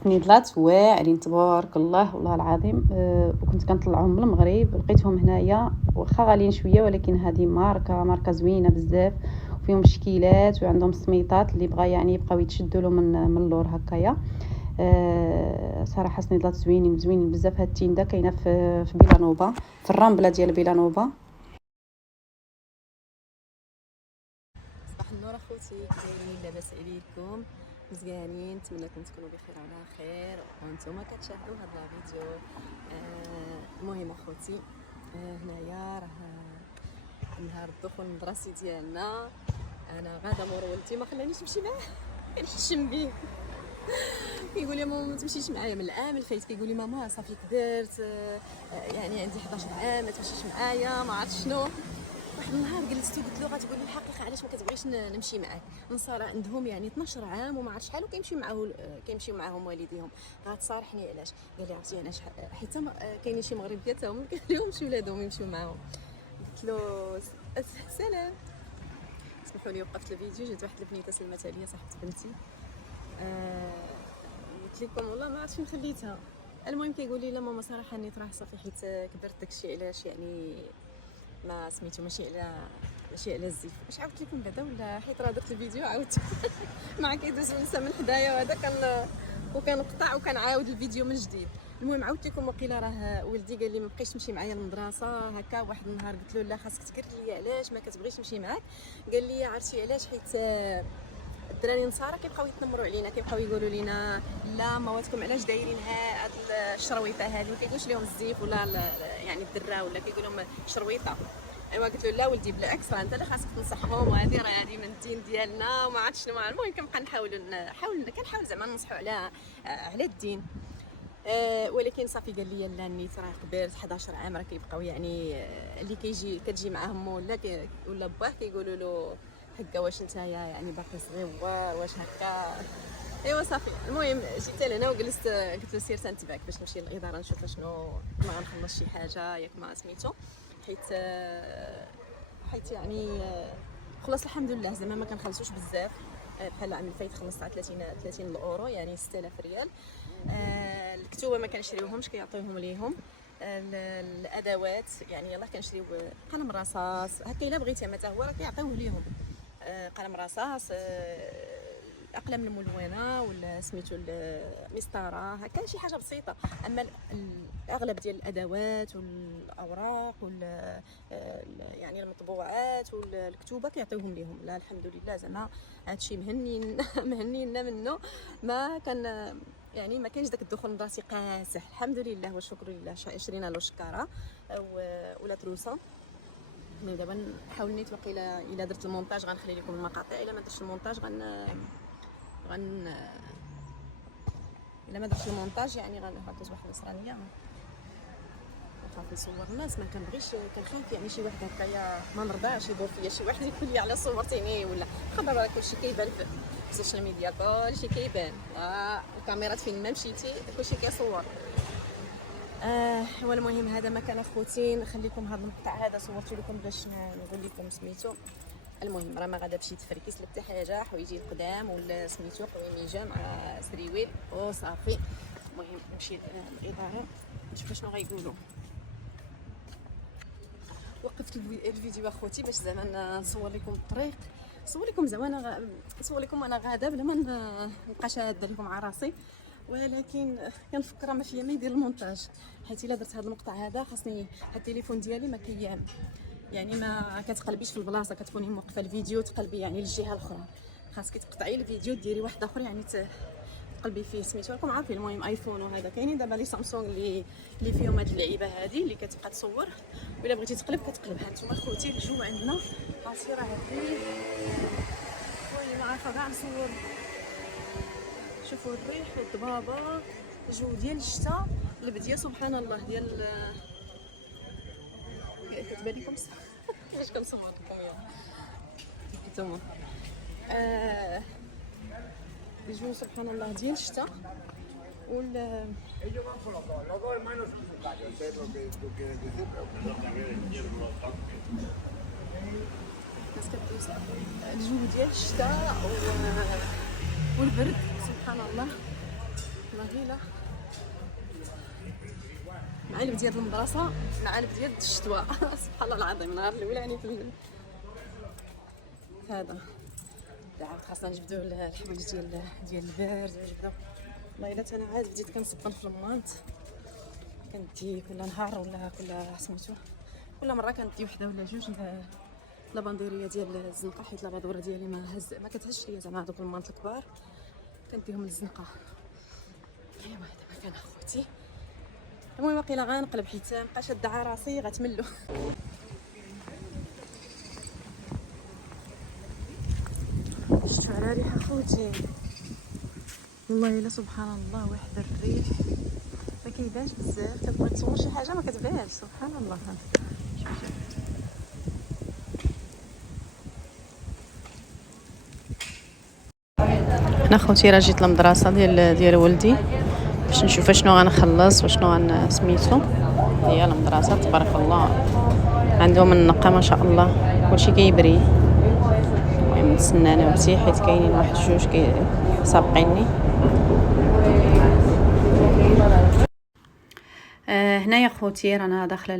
السنيدلات واعرين تبارك الله والله العظيم. وكنت كنطلعهم من المغرب لقيتهم هنايا واخا غاليين شويه، ولكن هذه ماركه زوينه بزاف وفيهم شكيلات وعندهم سميطات اللي بغى يعني يبقاو يتشدوا له من اللور هكايا. صراحه سنيدلات زوينين بزاف. هاد التيندا كاينه في بيلانوفا، في الرامبله ديال بيلانوفا. صباح النور اخوتي، كي دايرين؟ لاباس عليكم؟ مزيانين؟ نتمنى تكونوا بخير وعلى خير وانتم كتشاهدوا هذا الفيديو. المهم اخوتي، هنايا راه نهار الدخول المدرسي ديالنا. انا غاده مور ولدي ما خلانيش نمشي معاه، كنحشم به. كيقول لي ماما ما تمشيش معايا من العام اللي فات. كيقول لي ماما صافي كبرت، يعني عندي 11 عام ما تمشيش معايا ما عرفت شنو. واحد النهار جلست قلت له غتقول لي الحقيقه علاش ما كتبغيش نمشي معاك؟ نصارى عندهم يعني 12 عام وما عرفت شحال كيمشيو معاهم والديهم. غتصارحني علاش؟ قال لي عرفتي علاش؟ حيت كاينين شي مغربيات تا هما كيخليوهمش ولادهم يمشيو معاهم. قلت له سلام، اسمحوا لي وقفت الفيديو. جات واحد البنيته سلمت عليا صاحبه بنتي، قلت لكم والله ما عرفتش فين خليتها. المهم كيقول لي لا ماما صراحه نيت راه صافي حيت كبرت داكشي علاش يعني ما سميتو ماشي على الزيف. واش عاودت لكم بعدا ولا حيت راه درت الفيديو عاودت مع كيدوز ونسى من حدايا وهذا وكنقطع وكنعاود الفيديو من جديد. المهم عاودت لكم وقيله راه ولدي قال لي ما بقيتش تمشي معايا للمدرسه هكا. واحد النهار قلت له لا خاصك تقول لي علاش ما كتبغيش نمشي معاك. قال لي عرفتي علاش؟ حيت الدراري النصارى كيبقاو يتنمروا علينا، كيبقاو يقولوا لنا لا مواتكم علاش دايرين هاد الشرويطه هذه. ما كيقولش لهم الزيف ولا يعني الدره، ولا كيقول لهم شرويطه. ايوا قلت له لا ولدي بالعكس، راه انت اللي خاصك تنصحهم، وهذه راه هذه من الدين ديالنا وما عرفتش شنو. المهم كنبقى كنحاول زعما ننصحوا على الدين. ولكن صافي قال لي لا نيت راه كبرت 11 عام، راه كيبقاو يعني اللي كتجي معاهم ولا باه كيقولوا له هكا واش نتايا يعني باقي صغير واش هكا. ايوا صافي. المهم جيت لهنا وجلست قلت له سير تنتبعك باش نمشي للاداره نشوف شنو ما غنخلص شي حاجه ياك ما سميتو. حيت يعني خلص الحمد لله زعما ما كنخلصوش بزاف. بحال العام اللي فايت خلصت 30 الاورو يعني 6000 ريال. الكتوبه ما كنشريوهمش كيعطيوهم ليهم. الادوات يعني يلاه كنشريو قلم رصاص هكا الا بغيتي ما حتى هو راه كيعطيوه ليهم. قلم رصاص، اقلام الملونه ولا سميتو المسطره هكا شي حاجه بسيطه. اما الاغلب ديال الادوات والاوراق يعني المطبوعات والكتوبه كيعطيوهم ليهم. لا الحمد لله زعما هادشي مهنينا منه. ما كان يعني ما كاينش داك الدخول المدرسي قاسح الحمد لله والشكر لله. شرينا له شكاره ولا تروسه. من دابا نحاول نيت وقيله الا درت المونتاج غنخلي لكم المقاطع. الا ما درتش المونتاج الا ما درتش المونتاج يعني غندوز واحد النصرانيه. نخاف نصور الناس، ما كنبغيش، كنخاف يعني شي واحد هكايا ما نرضاش يدور فيا شي واحد يقول لي على صورتيني ولا خبر. راه كلشي كيبان في السوشيال ميديا، كلشي كيبان. الكاميرات فين ما مشيتي كلشي كيصور. والمهم هذا ما كان اخوتي. نخليكم هذا المقطع هذا صورت لكم باش نقول لكم سميتو. المهم راه ما غادا بشي تفركيس لتا حاجه حوايجي القدام ولا سميتو قويميجه مع سريويل وصافي. المهم نمشي للاداره نشوف شنو غايقولوا. وقفت الفيديو اخوتي باش زعما نصور لكم الطريق، نصور لكم انا غاده بلا ما نبقى شاده لكم على راسي. ولكن كنفكر ما فيا ما يدير المونتاج، حيت الا درت هذا المقطع هذا خاصني التليفون ديالي ما يعني ما كتقلبيش في البلاصه، كتكوني موقفه الفيديو تقلبي يعني للجهه الاخرى. خاصك تقطعي الفيديو ديري واحد اخر يعني تقلبي فيه سميتو. راكم عارفين المهم ايفون وهذا كاينين دابا لي سامسونج اللي فيهم هاد اللعيبه هذه اللي كتبقى تصور ولا بغيتي تقلب كتقلب. ها نتوما خوتي الجو عندنا عرفتي راه هادي ما عارفه كاع نصور. شوفوا الريح والضبابه، الجو ديال الشتاء البديه سبحان الله ديال كتبان لكم كيفاش كنصور لكم نتوما. الجو سبحان الله ديال الشتاء الجو ديال الشتاء والبرد سبحان الله. والله لا معالم ديال المدرسه، معالم ديال الشتوى سبحان الله العظيم. النهار الاول يعني في هذا عاود خاصنا نجبدو الحوايج ديال البارد نجبدو. والله الا انا عاد بديت كنسبن في المونط، كندي كل نهار ولا كل سميتو كل مره كندي وحده ولا جوج لا بانديريه ديال الزنقه، حيت لابادوره ديالي ما كتهزش ليا زعما هذوك المونط الكبار كنديهم للزنقه. ايوا دابا كان اخوتي المهم واقيلا غنقلب حيت مابقاش شاده راسي غتملو. شفتوا على ريحه اخوتي والله الا سبحان الله، واحد الريح ما كيبانش بزاف، كتبغي تصور شي حاجه ما كتبانش سبحان الله. انا خوتي راه جيت للمدرسه ديال ولدي باش نشوف شنو غنخلص وشنو سميتو. هي المدرسه تبارك الله عندهم النقه ما شاء الله، كلشي كيبري. المهم نتسنى انا وبتي حيت كاينين واحد جوج سابقيني. هنايا خوتي رانا داخله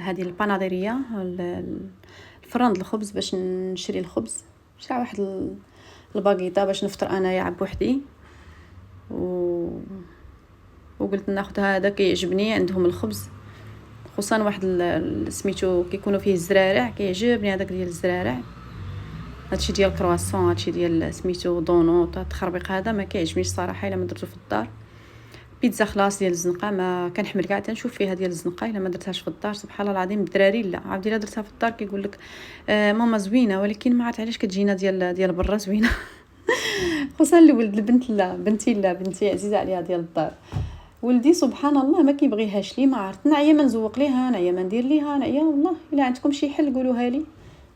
هذه الباناديريه الفران د الخبز باش نشري الخبز، شرا واحد الباكيطه باش نفطر انايا عب وحدي وقلت ناخذ هذا كيعجبني. عندهم الخبز خصوصا واحد سميتو كيكونوا فيه الزرارع، كيعجبني هذاك ديال الزرارع. هادشي ديال الكرواسون، هادشي ديال سميتو دونوط، هاد التخربيق هذا ما كيعجبنيش صراحه الا ما درتو في الدار. بيتزا خلاص ديال الزنقه ما كنحمل كاع تنشوف فيها ديال الزنقه الا ما درتهاش في الدار. سبحان الله العظيم الدراري لا عاود الا درتها في الدار كيقول لك ماما زوينه، ولكن ما عرفت علاش كتجينا ديال برا زوينه. خصوصا الولد، البنت لا، بنتي عزيزه عليها ديال الدار. ولدي سبحان الله ما كيبغيهاش لي، ما عرفت نعيا ما نزوق ليها، نعيا ما ندير ليها، نعيا والله. الا عندكم شي حل قولوها لي،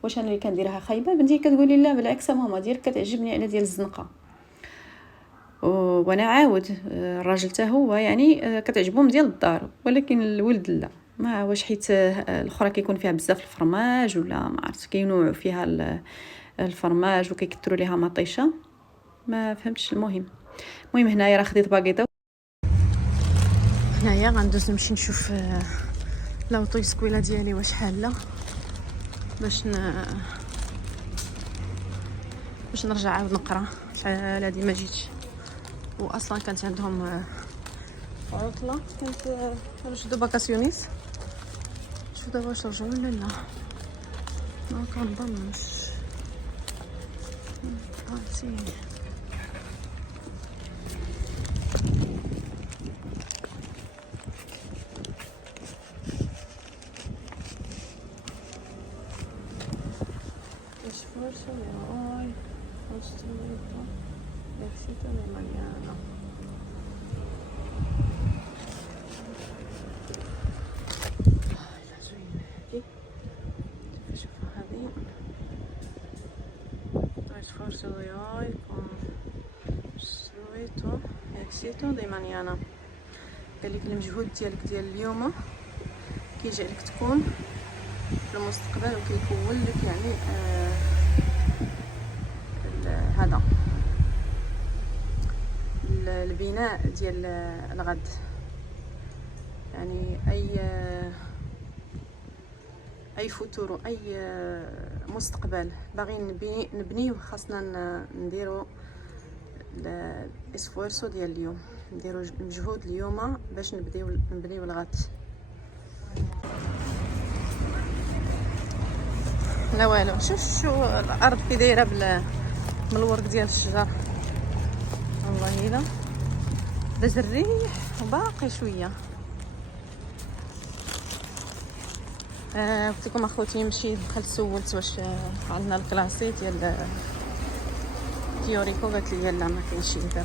واش انا اللي كنديرها خايبه؟ بنتي كتقولي لا بالعكس ماما ديالك كتعجبني على ديال الزنقه. وانا عاود الراجل حتى هو يعني كتعجبهم ديال الدار، ولكن الولد لا. ما واش حيت الاخرى كيكون فيها بزاف الفرماج ولا ما عرفت كينوعوا فيها الفرماج وكيكثروا ليها مطيشه، ما فهمتش. المهم هنايا راه خديت باكيطه. هنايا غندوز نمشي نشوف لاوطو سكويله ديالي واش حاله باش نرجع عاود نقرا. شحال هادي ما جيتش، واصلا كانت عندهم عطله، كانت رجعوا فاكاسيونيس. شوف دابا واش رجعوا ولا لا، ما كنظنش. عرفتي esfuerzo de hoy construido el éxito de mañana. Esfuerzo de hoy construido el éxito de mañana. قال لك المجهود ديالك ديال اليوم كيجعلك تكون في المستقبل وكيكون لك يعني هذا البناء ديال الغد. يعني اي فوتور اي مستقبل باغي نبنيو خاصنا نديرو الاسفوارسو ديال اليوم، نديرو المجهود اليوم باش نبنيو الغد. لا والو، شو الارض كي دايره من الورق ديال الشجر. والله الا داز الريح وباقي شويه. قلت لكم اخوتي مشيت دخلت سولت واش عندنا الكلاسي ديال تيوريكو، قالت لي لا ما كاينش دابا.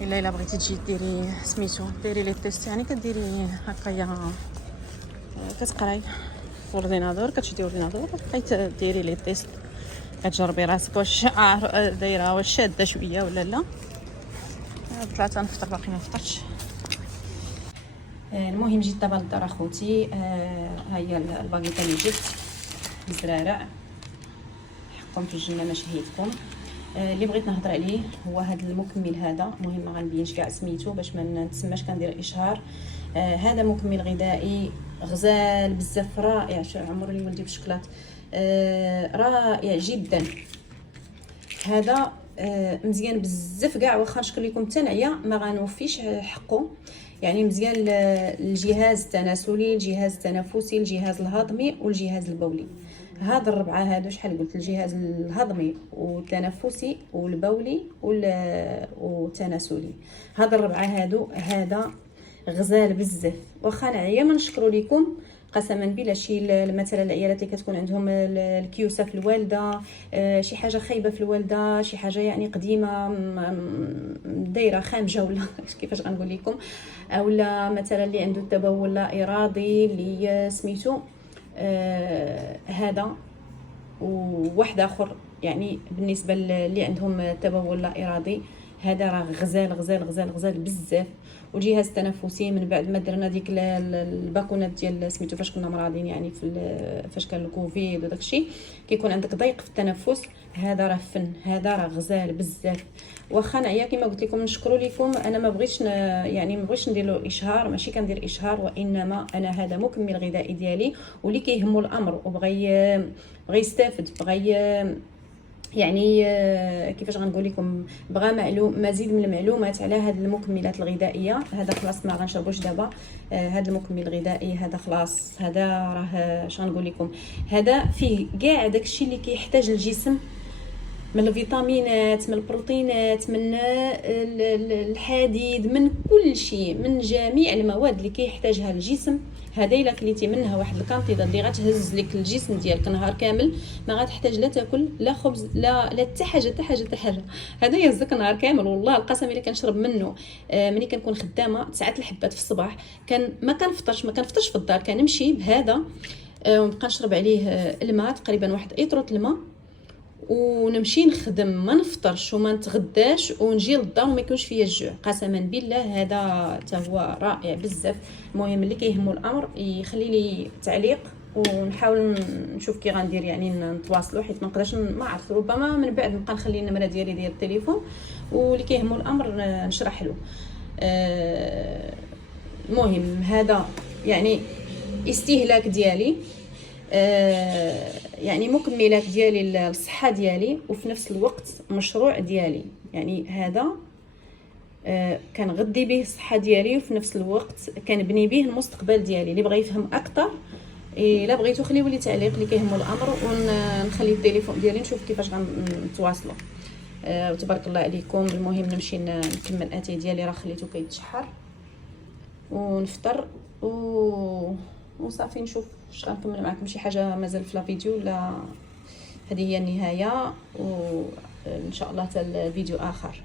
الا بغيتي تجي ديري سميتو ديري لي تيست، يعني كديري هكايا كتقراي في الاوردينادور، كتشدي الاوردينادور بقيت ديري لي تيست، كتجربي راسك واش دايره واش شاده شويه ولا لا. طلعت نفطر باقي ما فطرتش. المهم جيت دابا للدار اخوتي. ها هي الباكيطه اللي جبت الزرارع، حقكم في الجنه ما شهيتكم. اللي بغيت نهضر عليه هو هذا المكمل هذا. مهم ما غنبينش كاع سميتو باش ما نتسماش كندير اشهار. هذا مكمل غذائي غزال بزاف، رائع. عمر لي ولدي بالشكلاط، رائع جدا. هذا مزيان بزاف كاع، واخا نشكر لكم تنعيه ما غنوفيش حقه. يعني مزيان الجهاز التناسلي، الجهاز التنفسي، الجهاز الهضمي والجهاز البولي. هاد الربعه هادو شحال قلت، الجهاز الهضمي والتنفسي والبولي والتناسلي، هاد الربعه هادو هذا غزال بزاف. واخا نعيا ما نشكروا لكم قسما بالله. شي مثلا العيالات اللي كتكون عندهم الكيوسه في الوالده، شي حاجه خايبه في الوالده، شي حاجه يعني قديمه دايره خامجه ولا كيفاش غنقول لكم، اولا مثلا اللي عنده التبول لا ارادي اللي سميتو هذا وواحد اخر. يعني بالنسبه اللي عندهم التبول لا ارادي هذا راه غزال غزال غزال غزال بزاف. والجهاز التنفسي من بعد ما درنا ديك الباكونات ديال سميتو فاش كنا مرضين، يعني فاش كان الكوفيد وداك الشيء كيكون عندك ضيق في التنفس، هذا راه فن، هذا راه غزال بزاف. واخا نعيا كما قلت لكم نشكروا لكم. انا ما بغيتش يعني ما بغيتش ندير له اشهار، ماشي كندير اشهار، وانما انا هذا مكمل غذائي ديالي، واللي كيهمو الامر وبغى يستافد، بغى يعني كيفاش غنقول لكم، بغى مزيد من المعلومات على هذه المكملات الغذائيه. هذا خلاص ما غنشربوش دابا. هذا المكمل الغذائي هذا خلاص، هذا راه اش غنقول لكم، هذا فيه كاع داكشي اللي كيحتاج الجسم من الفيتامينات، من البروتينات، من الحديد، من كل شيء، من جميع المواد اللي كيحتاجها الجسم. هذا الا كليتي منها واحد الكانتيدا اللي غتهز لك الجسم ديالك نهار كامل، ما غتحتاج لا تاكل لا خبز لا حتى حاجه حتى حاجه. هذا يهزك نهار كامل والله القسم. الا كنشرب منه ملي كنكون خدامه 9 الحبات في الصباح، ما كنفطرش في الدار، كنمشي بهذا ونبقى نشرب عليه الماء، تقريبا واحد ايطروط الماء، ونمشي نخدم، ما نفطرش وما نتغداش، ونجي للدار وما يكونش فيا الجوع. قسما بالله هذا حتى هو رائع بزاف. المهم اللي كيهمو الامر يخلي لي تعليق ونحاول نشوف كي غندير، يعني نتواصلوا، حيت ما نقدرش ما عرفت، ربما من بعد نبقى نخلي النمره ديالي ديال التليفون، واللي كيهمو الامر نشرح له. المهم هذا يعني استهلاك ديالي، يعني مكملات ديالي للصحه ديالي، وفي نفس الوقت مشروع ديالي. يعني هذا كنغذي به الصحه ديالي، وفي نفس الوقت كنبني به المستقبل ديالي. اللي بغى يفهم اكثر الا بغيتو خليوا لي تعليق اللي كيهمو الامر، ونخلي التليفون ديالي نشوف كيفاش غنتواصلوا. وتبارك الله عليكم. المهم نمشي نكمل اتاي ديالي، راه خليته كيتشحر، ونفطر وصافي. نشوف واش غنكمل معكم شي حاجه مازال في الفيديو، ولا هذه هي النهايه، وان شاء الله حتى الفيديو اخر.